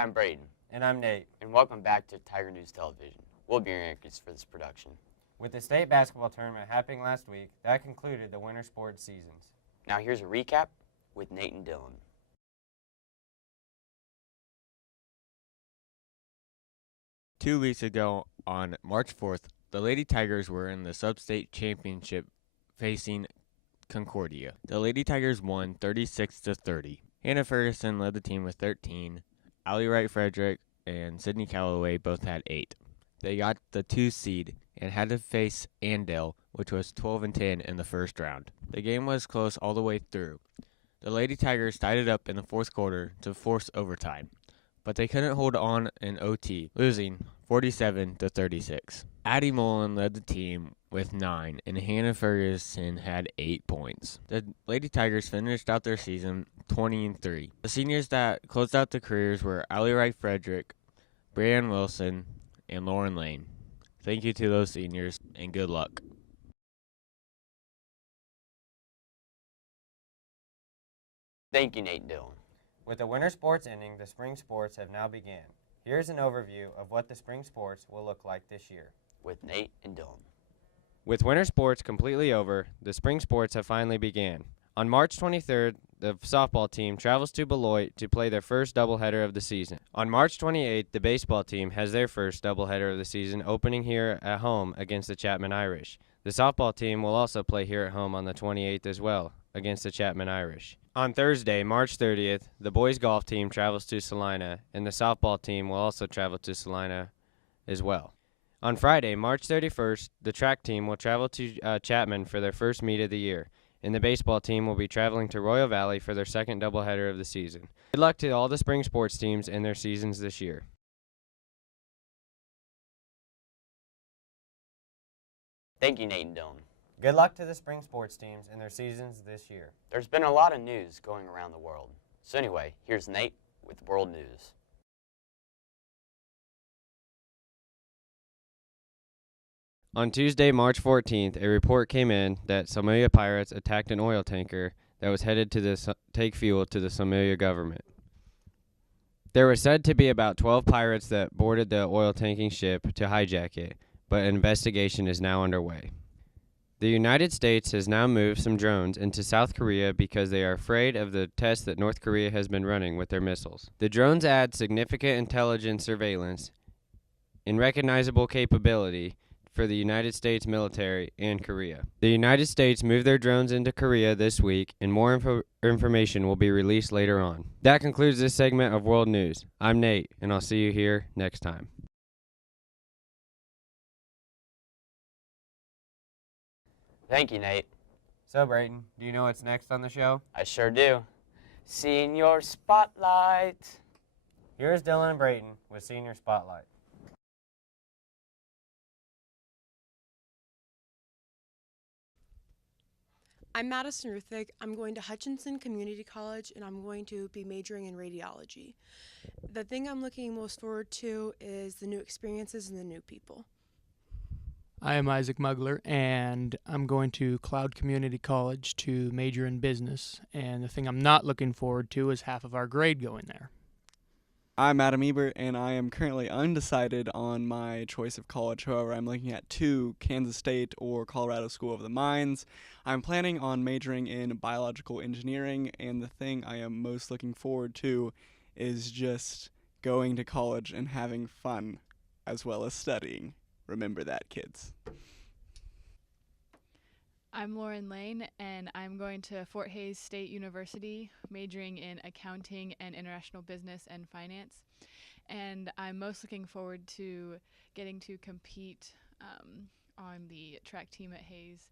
Hi, I'm Braden. And I'm Nate. And welcome back to Tiger News Television. We'll be your anchors for this production. With the state basketball tournament happening last week, that concluded the winter sports seasons. Now here's a recap with Nate and Dylan. Two weeks ago, on March 4th, the Lady Tigers were in the Sub-State Championship facing Concordia. The Lady Tigers won 36-30. Hannah Ferguson led the team with 13. Allie Wright Frederick and Sydney Calloway both had 8. They got the 2 seed and had to face Andale, which was 12-10 in the first round. The game was close all the way through. The Lady Tigers tied it up in the fourth quarter to force overtime, but they couldn't hold on in OT, losing 47-36. Addie Mullen led the team with 9, and Hannah Ferguson had 8 points. The Lady Tigers finished out their season 20-3. The seniors that closed out their careers were Allie Wright Frederick, Brianne Wilson, and Lauren Lane. Thank you to those seniors, and good luck. Thank you, Nate and Dylan. With the winter sports ending, the spring sports have now begun. Here's an overview of what the spring sports will look like this year. With Nate and Dylan. With winter sports completely over, the spring sports have finally began. On March 23rd, the softball team travels to Beloit to play their first doubleheader of the season. On March 28th, the baseball team has their first doubleheader of the season, opening here at home against the Chapman Irish. The softball team will also play here at home on the 28th as well, against the Chapman Irish. On Thursday, March 30th, the boys golf team travels to Salina, and the softball team will also travel to Salina as well. On Friday, March 31st, the track team will travel to Chapman for their first meet of the year, and the baseball team will be traveling to Royal Valley for their second doubleheader of the season. Good luck to all the spring sports teams in their seasons this year. Thank you, Nate and Dylan. Good luck to the spring sports teams in their seasons this year. There's been a lot of news going around the world. So anyway, here's Nate with World News. On Tuesday, March 14th, a report came in that Somalia pirates attacked an oil tanker that was headed to take fuel to the Somalia government. There were said to be about 12 pirates that boarded the oil tanking ship to hijack it, but an investigation is now underway. The United States has now moved some drones into South Korea because they are afraid of the tests that North Korea has been running with their missiles. The drones add significant intelligence surveillance and recognizable capability for the United States military and Korea. The United States moved their drones into Korea this week, and more information will be released later on. That concludes this segment of World News. I'm Nate, and I'll see you here next time. Thank you, Nate. So, Brayton, do you know what's next on the show? I sure do. Senior Spotlight. Here's Dylan and Brayton with Senior Spotlight. I'm Madison Ruthvig. I'm going to Hutchinson Community College, and I'm going to be majoring in radiology. The thing I'm looking most forward to is the new experiences and the new people. I am Isaac Mugler, and I'm going to Cloud Community College to major in business. And the thing I'm not looking forward to is half of our grade going there. I'm Adam Ebert, and I am currently undecided on my choice of college. However, I'm looking at 2, Kansas State or Colorado School of the Mines. I'm planning on majoring in biological engineering, and the thing I am most looking forward to is just going to college and having fun as well as studying. Remember that, kids. I'm Lauren Lane, and I'm going to Fort Hays State University, majoring in accounting and international business and finance. And I'm most looking forward to getting to compete on the track team at Hays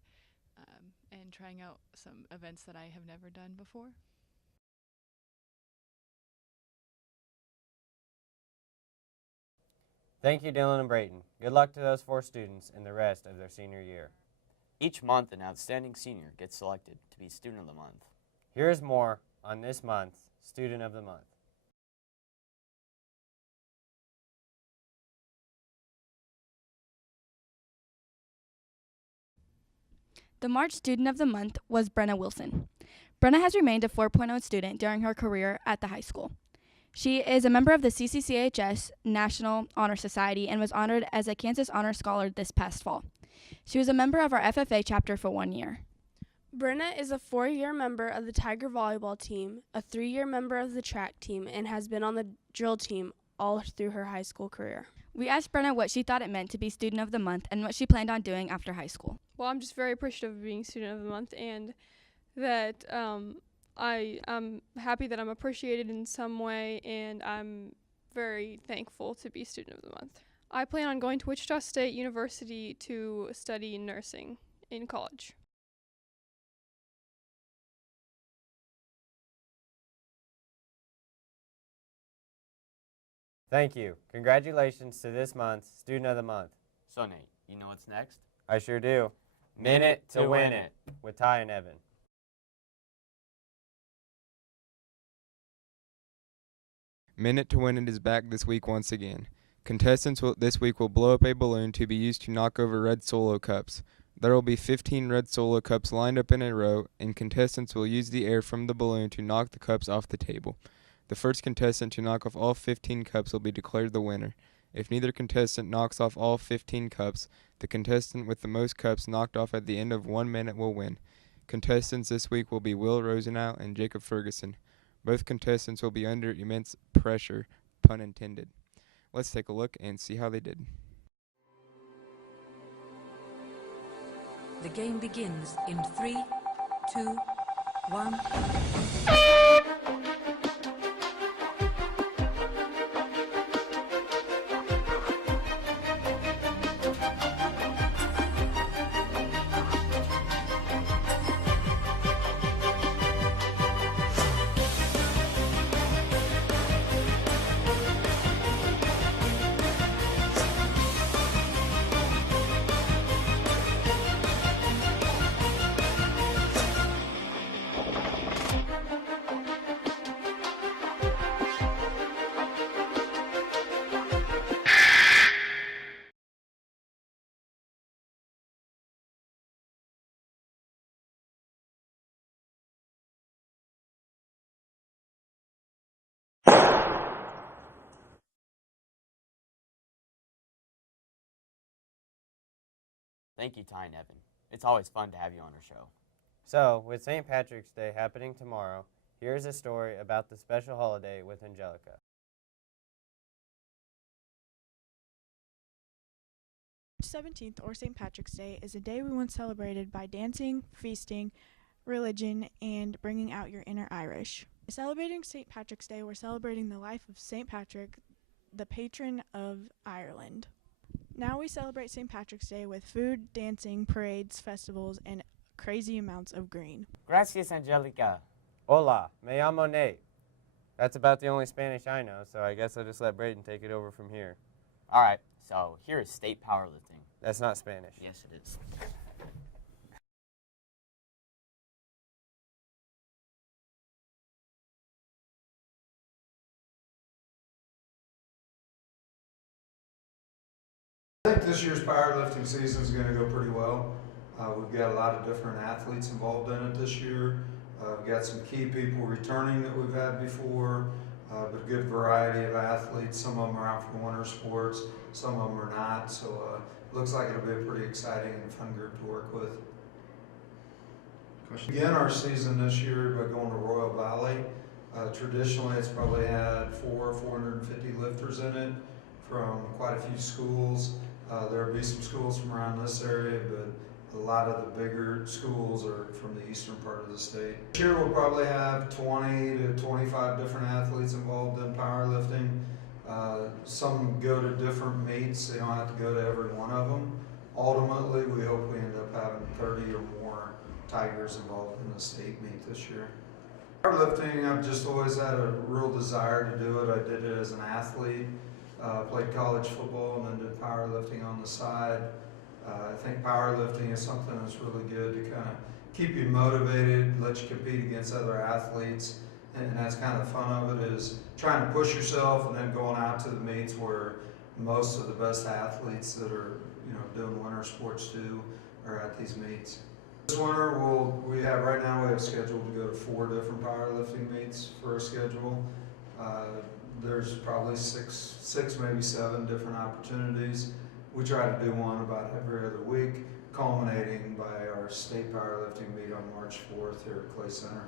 and trying out some events that I have never done before. Thank you, Dylan and Brayton. Good luck to those 4 students in the rest of their senior year. Each month, an outstanding senior gets selected to be Student of the Month. Here is more on this month's Student of the Month. The March Student of the Month was Brenna Wilson. Brenna has remained a 4.0 student during her career at the high school. She is a member of the CCCHS National Honor Society and was honored as a Kansas Honor Scholar this past fall. She was a member of our FFA chapter for 1 year. Brenna is a 4-year member of the Tiger volleyball team, a 3-year member of the track team, and has been on the drill team all through her high school career. We asked Brenna what she thought it meant to be Student of the Month and what she planned on doing after high school. Well, I'm just very appreciative of being Student of the Month, and that I'm happy that I'm appreciated in some way, and I'm very thankful to be Student of the Month. I plan on going to Wichita State University to study nursing in college. Thank you. Congratulations to this month's Student of the Month. So, Nate, you know what's next? I sure do. Minute to Win It with Ty and Evan. Minute to Win It is back this week once again. Contestants this week will blow up a balloon to be used to knock over red Solo cups. There will be 15 red Solo cups lined up in a row, and contestants will use the air from the balloon to knock the cups off the table. The first contestant to knock off all 15 cups will be declared the winner. If neither contestant knocks off all 15 cups, the contestant with the most cups knocked off at the end of 1 minute will win. Contestants this week will be Will Rosenau and Jacob Ferguson. Both contestants will be under immense pressure, pun intended. Let's take a look and see how they did. The game begins in 3, 2, 1. Thank you, Ty and Evan. It's always fun to have you on our show. So, with St. Patrick's Day happening tomorrow, here's a story about the special holiday with Angelica. March 17th, or St. Patrick's Day, is a day we once celebrated by dancing, feasting, religion, and bringing out your inner Irish. By celebrating St. Patrick's Day, we're celebrating the life of St. Patrick, the patron of Ireland. Now we celebrate St. Patrick's Day with food, dancing, parades, festivals, and crazy amounts of green. Gracias, Angelica. Hola, me llamo Nate. That's about the only Spanish I know, so I guess I'll just let Braden take it over from here. All right, so here is state powerlifting. That's not Spanish. Yes, it is. I think this year's powerlifting season is going to go pretty well. We've got a lot of different athletes involved in it this year. We've got some key people returning that we've had before, but a good variety of athletes. Some of them are out for winter sports, some of them are not. So it looks like it'll be a pretty exciting and fun group to work with. We begin our season this year by going to Royal Valley. Traditionally, it's probably had 450 lifters in it from quite a few schools. There'll be some schools from around this area, but a lot of the bigger schools are from the eastern part of the state. This year we'll probably have 20 to 25 different athletes involved in powerlifting. Some go to different meets, so you don't have to go to every one of them. Ultimately, we hope we end up having 30 or more Tigers involved in the state meet this year. Powerlifting, I've just always had a real desire to do it. I did it as an athlete. Played college football and then did powerlifting on the side. I think powerlifting is something that's really good to kind of keep you motivated, let you compete against other athletes, and that's kind of the fun of it, is trying to push yourself and then going out to the meets where most of the best athletes that are doing winter sports too are at these meets. This winter we have scheduled to go to 4 different powerlifting meets for a schedule. there's probably six, maybe 7 different opportunities. We try to do one about every other week, culminating by our state powerlifting meet on March 4th here at Clay Center.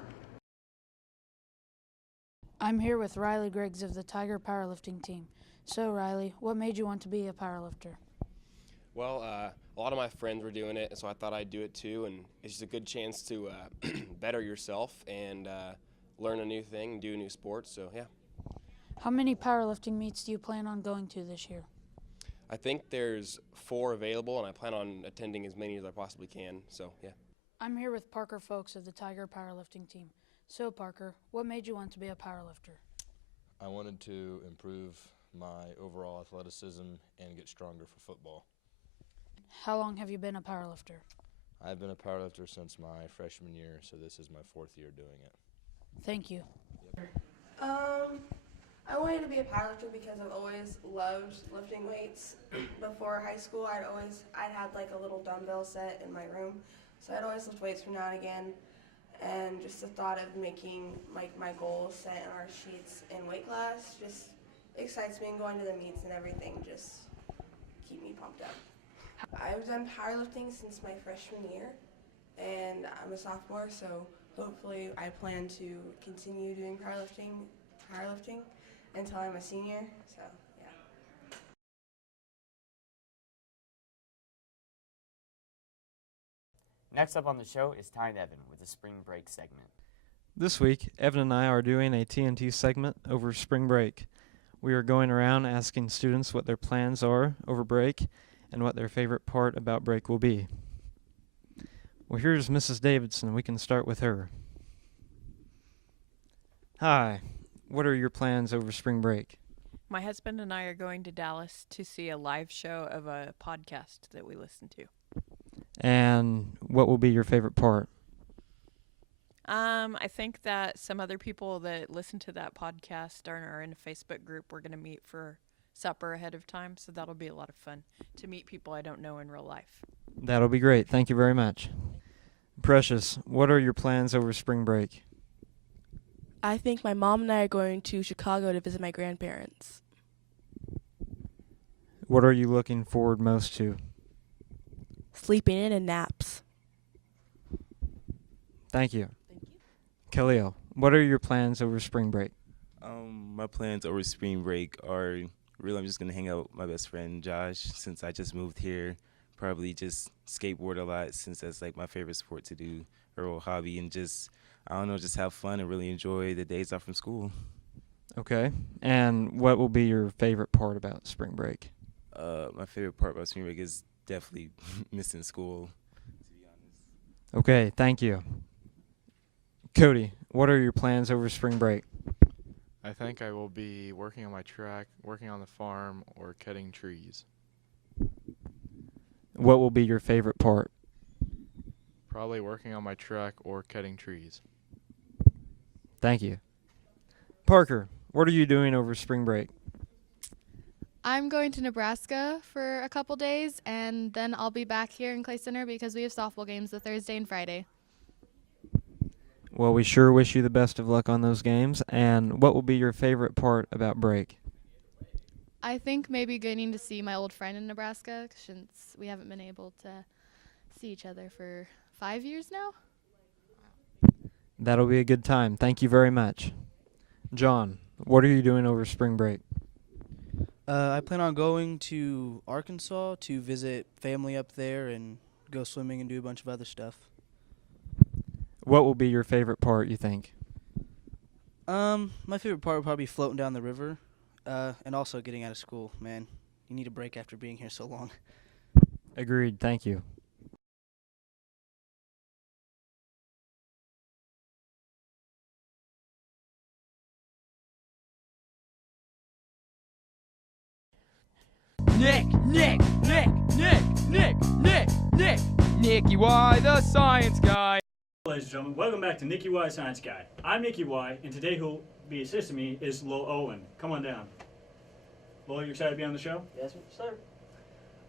I'm here with Riley Griggs of the Tiger Powerlifting Team. So, Riley, what made you want to be a powerlifter? Well, a lot of my friends were doing it, so I thought I'd do it too, and it's just a good chance to better yourself and learn a new thing and do a new sport, so yeah. How many powerlifting meets do you plan on going to this year? I think there's 4 available, and I plan on attending as many as I possibly can, so yeah. I'm here with Parker Folks of the Tiger Powerlifting Team. So, Parker, what made you want to be a powerlifter? I wanted to improve my overall athleticism and get stronger for football. How long have you been a powerlifter? I've been a powerlifter since my freshman year, so this is my 4th year doing it. Thank you. I wanted to be a powerlifter because I've always loved lifting weights. Before high school, I'd had like a little dumbbell set in my room, so I'd always lift weights from now and again. And just the thought of making like my goals set in our sheets in weight class just excites me, and going to the meets and everything just keep me pumped up. I've done powerlifting since my freshman year, and I'm a sophomore, so hopefully I plan to continue doing powerlifting until I'm a senior, so yeah. Next up on the show is Ty and Evan with the Spring Break segment. This week, Evan and I are doing a TNT segment over spring break. We are going around asking students what their plans are over break and what their favorite part about break will be. Well, here's Mrs. Davidson. We can start with her. Hi, what are your plans over spring break? My husband and I are going to Dallas to see a live show of a podcast that we listen to. And what will be your favorite part? I think that some other people that listen to that podcast are in a Facebook group. We're going to meet for supper ahead of time, so that'll be a lot of fun to meet people I don't know in real life. That'll be great. Thank you very much. Precious, what are your plans over spring break? I think my mom and I are going to Chicago to visit my grandparents. What are you looking forward most to? Sleeping in and naps. Thank you. Khalil, what are your plans over spring break? My plans over spring break are really I'm just going to hang out with my best friend Josh since I just moved here. Probably just skateboard a lot since that's like my favorite sport to do, or hobby, and just, I don't know, just have fun and really enjoy the days off from school. Okay. And what will be your favorite part about spring break? My favorite part about spring break is definitely missing school, to be honest. Okay, thank you. Cody, what are your plans over spring break? I think I will be working on my track, working on the farm, or cutting trees. What will be your favorite part? Probably working on my track or cutting trees. Thank you. Parker, what are you doing over spring break? I'm going to Nebraska for a couple days, and then I'll be back here in Clay Center because we have softball games the Thursday and Friday. Well, we sure wish you the best of luck on those games. And what will be your favorite part about break? I think maybe getting to see my old friend in Nebraska since we haven't been able to see each other for 5 years now. That'll be a good time. Thank you very much. John, what are you doing over spring break? I plan on going to Arkansas to visit family up there and go swimming and do a bunch of other stuff. What will be your favorite part, you think? My favorite part would probably be floating down the river, and also getting out of school. Man, you need a break after being here so long. Agreed. Thank you. Nicky Y, the science guy. Ladies and gentlemen, welcome back to Nicky Y Science Guy. I'm Nicky Y, and today who'll be assisting me is Lowell Owen. Come on down. Lowell, you excited to be on the show? Yes, sir.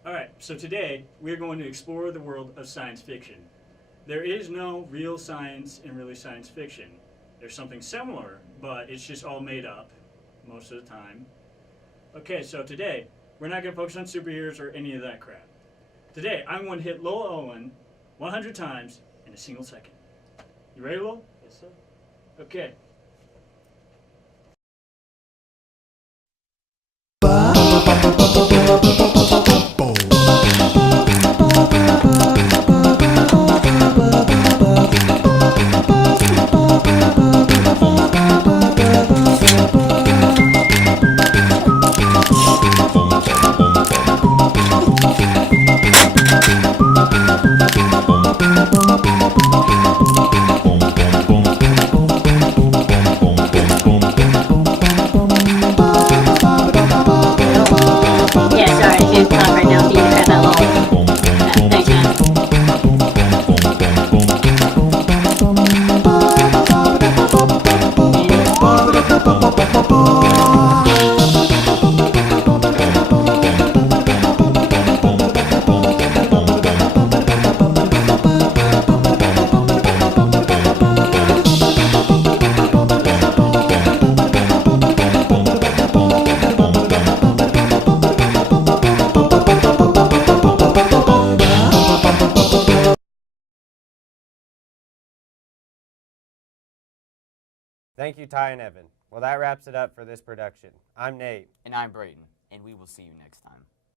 Alright, so today we're going to explore the world of science fiction. There is no real science in really science fiction. There's something similar, but it's just all made up. most of the time. Okay, so today, we're not going to focus on superheroes or any of that crap. Today, I'm going to hit Lowell Owen 100 times in a single second. You ready, Lowell? Yes, sir. Okay. Thank you, Ty and Evan. Well, that wraps it up for this production. I'm Nate. And I'm Brayton, and we will see you next time.